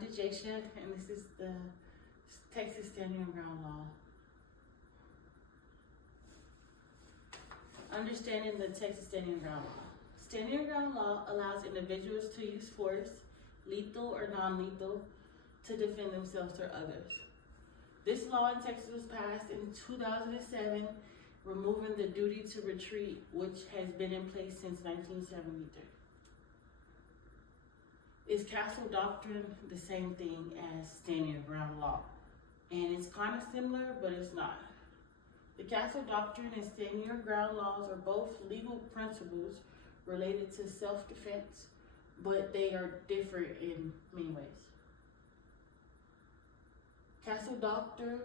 Dejacia, and this is the Texas Standing Your Ground Law. Understanding the Texas Standing Your Ground Law. Standing Your Ground Law allows individuals to use force, lethal or non-lethal, to defend themselves or others. This law in Texas was passed in 2007, removing the duty to retreat, which has been in place since 1973. Is castle doctrine the same thing as standing your ground law? And it's kind of similar, but it's not. The castle doctrine and standing your ground laws are both legal principles related to self-defense, but they are different in many ways. Castle doctrine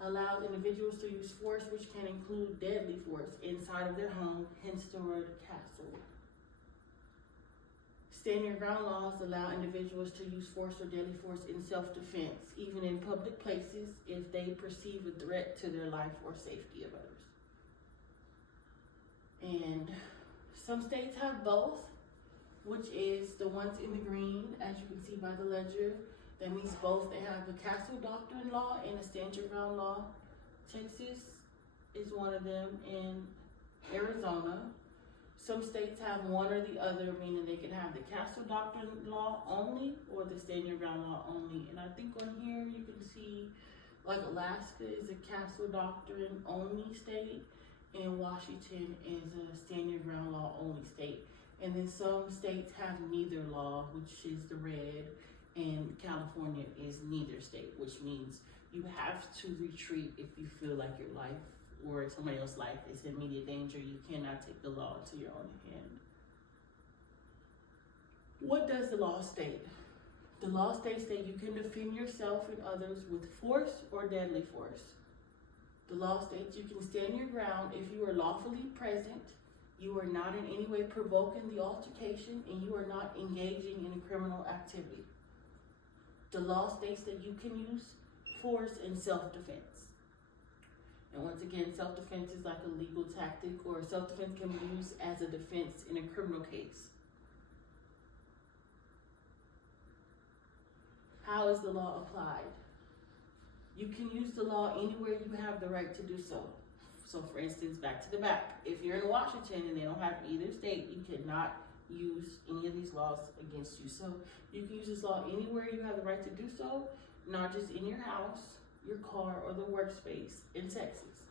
allows individuals to use force, which can include deadly force, inside of their home, hence the word castle. Standing your ground laws allow individuals to use force or deadly force in self-defense, even in public places, if they perceive a threat to their life or safety of others. And some states have both, which is the ones in the green, as you can see by the ledger. That means both. They have the castle doctrine law and a stand your ground law. Texas is one of them, and Arizona. Some states have one or the other, meaning they can have the castle doctrine law only or the stand your ground law only. And I think on here you can see like Alaska is a castle doctrine only state, and Washington is a stand your ground law only state. And then some states have neither law, which is the red, and California is neither state, which means you have to retreat if you feel like your life or somebody else's life is in immediate danger. You cannot take the law into your own hand. What does the law state? The law states that you can defend yourself and others with force or deadly force. The law states you can stand your ground if you are lawfully present, you are not in any way provoking the altercation, and you are not engaging in a criminal activity. The law states that you can use force in self-defense. And once again, self-defense is like a legal tactic, or self-defense can be used as a defense in a criminal case. How is the law applied? You can use the law anywhere you have the right to do so. So for instance, back to the back, if you're in Washington and they don't have either state, you cannot use any of these laws against you. So you can use this law anywhere you have the right to do so, not just in your house, your car, or the workspace in Texas.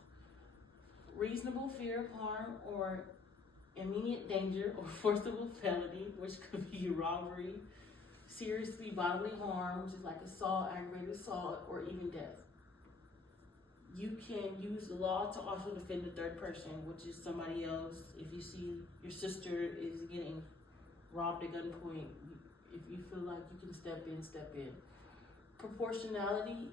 Reasonable fear of harm or immediate danger or forcible felony, which could be robbery, seriously bodily harm, which is like assault, aggravated assault, or even death. You can use the law to also defend the third person, which is somebody else. If you see your sister is getting robbed at gunpoint, if you feel like you can step in, step in. Proportionality,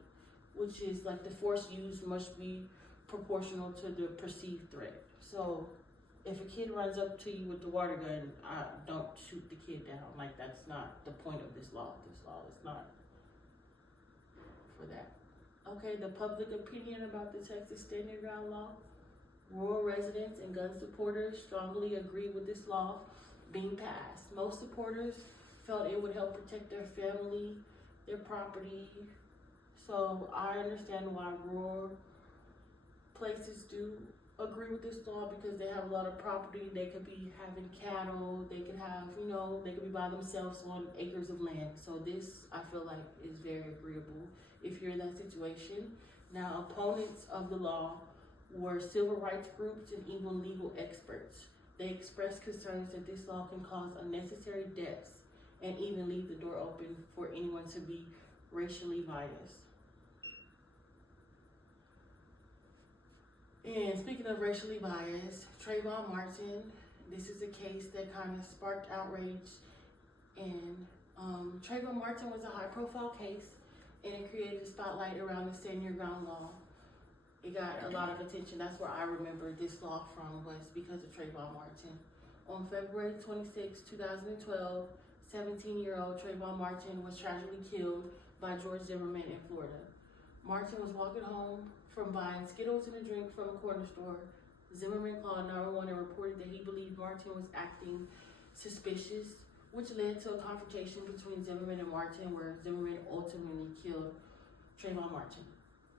which is like the force used must be proportional to the perceived threat. So if a kid runs up to you with the water gun, don't shoot the kid down. Like, that's not the point of this law. This law is not for that. Okay, the public opinion about the Texas Stand Your Ground law. Rural residents and gun supporters strongly agree with this law being passed. Most supporters felt it would help protect their family, their property. So I understand why rural places do agree with this law, because they have a lot of property. They could be having cattle, they could have, they could be by themselves on acres of land. So this, I feel like, is very agreeable if you're in that situation. Now, opponents of the law were civil rights groups and even legal experts. They expressed concerns that this law can cause unnecessary deaths and even leave the door open for anyone to be racially biased. And speaking of racially biased, Trayvon Martin, this is a case that kind of sparked outrage. And Trayvon Martin was a high-profile case, and it created a spotlight around the Stand Your Ground law. It got a lot of attention. That's where I remember this law from, was because of Trayvon Martin. On February 26, 2012, 17-year-old Trayvon Martin was tragically killed by George Zimmerman in Florida. Martin was walking home from buying Skittles and a drink from a corner store. Zimmerman called 911 and reported that he believed Martin was acting suspicious which led to a confrontation between Zimmerman and Martin, where Zimmerman ultimately killed Trayvon Martin.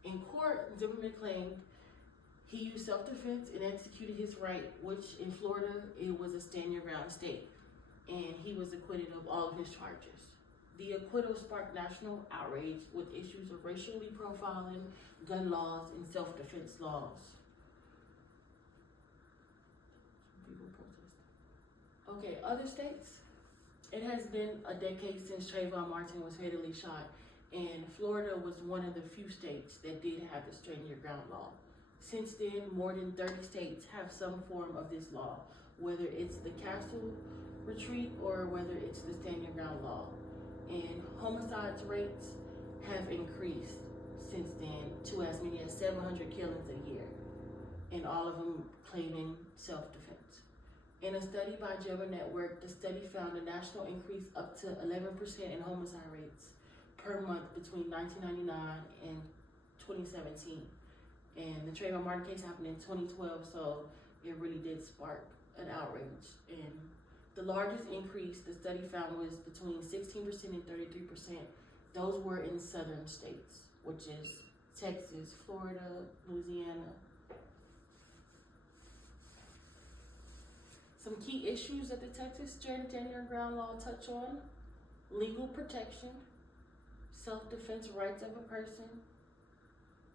In court, Zimmerman claimed he used self-defense and executed his right, which in Florida, it was a stand-your-ground state, and he was acquitted of all of his charges. The acquittal sparked national outrage with issues of racially profiling, gun laws, and self-defense laws. People protested. Okay, other states. It has been a decade since Trayvon Martin was fatally shot, and Florida was one of the few states that did have the stand your ground law. Since then, more than 30 states have some form of this law, whether it's the castle retreat or whether it's the stand your ground law. And homicides rates have increased since then to as many as 700 killings a year, and all of them claiming self-defense. In a study by Jebba Network, the study found a national increase up to 11% in homicide rates per month between 1999 and 2017. And the Trayvon Martin case happened in 2012, so it really did spark an outrage. And the largest increase the study found was between 16% and 33%. Those were in southern states, which is Texas, Florida, Louisiana. Some key issues that the Texas Stand Your Ground law touch on: legal protection, self-defense rights of a person,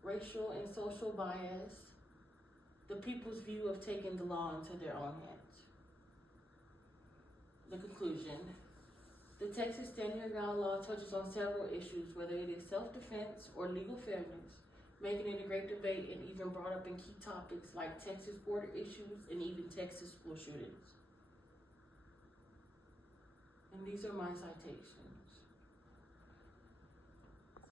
racial and social bias, the people's view of taking the law into their own hands. The conclusion: the Texas Stand Your Ground law touches on several issues, whether it is self-defense or legal fairness, making it a great debate and even brought up in key topics like Texas border issues and even Texas school shootings. And these are my citations.